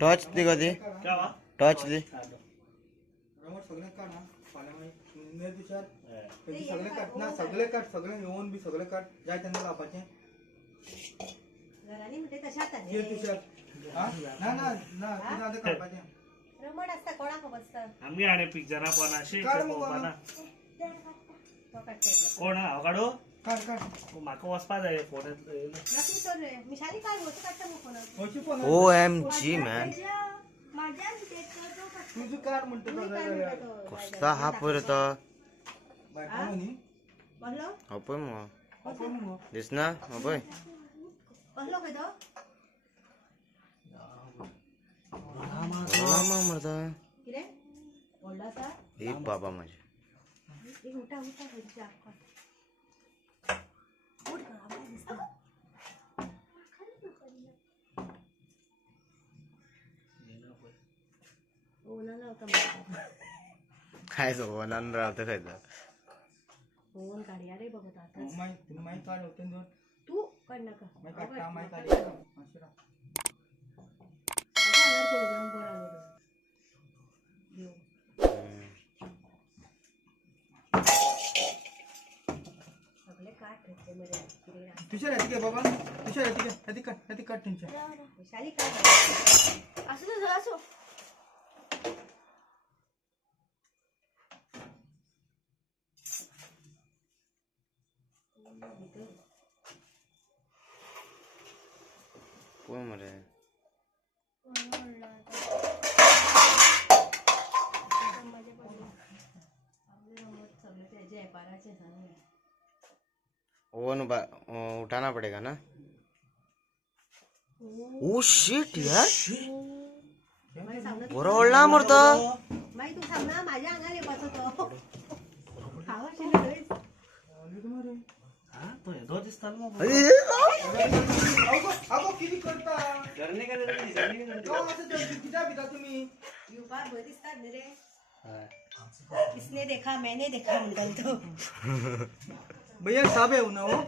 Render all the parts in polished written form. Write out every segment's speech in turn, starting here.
torch दे कधी torch दे सगळे काट सगळे येऊन बी सगळे काट जाय त्यांना लापाचे घराने म्हणते तशात आहे ये तुषार ना ना ना तिने आधी कापाचे रमण असता कोणा बसता आम्ही आणे पिक जरा पण असे कोण अवघाडो काट काट माका वसपा जाय फोन नक्की तो रे मिशाली काय होतं काढता मग फोन होची पण OMG मॅन माझ्या देतो तुझं काट म्हणतो कसला हा परत बायको म्हणी बोललो अपोय मग आपण मग दिस ना अपोय बोललो काय तो रामा मरता किरे बोलला सा एक बाबा माझे एक उठा उठा घरच्या अक्का उठ का आवाज दिसतो ओला नव्हता काय सोबत राहतं काय तर फोन काढ रे बघत आता माई तुम्ही माई काढ होते दोन तू काढ नका माई काढता माई काढ माशिरा आता प्रोग्राम करा घेऊ सगळे काट ठेवते मरे किरे तुषार येते का बाबा तुषार येते का येते काट त्यांच्या शाली काढ असं जरा असो कोण मरे ओवन उठाना पड़ेगा ना ओ शिट यार बरं ओढला मरत माई तू सांग ना माझ्या अंगाने बसतो तो येतो दिसतात मग अगो किती करता करणे का किती पिता तुम्ही युवा बदिस्तात रे किसने देखा मैंने देखा म्हणतात तो भैया साहब है ना वो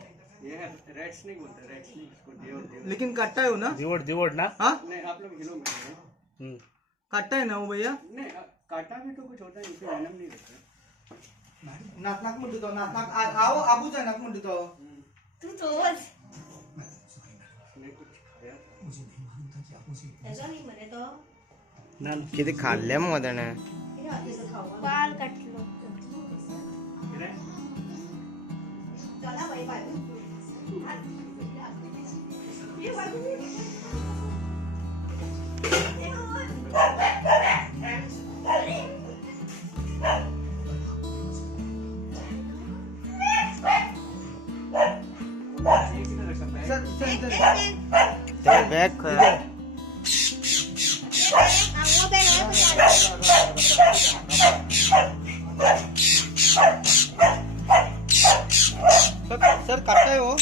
ये रेड स्नेक बोलते हैं, रेड स्नेक इसको देवर लेकिन काटता है ना दिवड ना हाँ नहीं आप लोग हिलो में हैं काटता है ना वो भैया नहीं काटा में तो कुछ होता है इसे वेनम नहीं रहता नाक नाक म्हणतो तो नाक नाक आओ आबूच आहे नाक म्हणतो तो तू तोच नहीं कुछ खाया त्याचा नाही म्हणे तो किती खाल्ल्या मग त्याने बाल काटलो चला बाई बाई ये बाई ते बॅग सर काटता है वो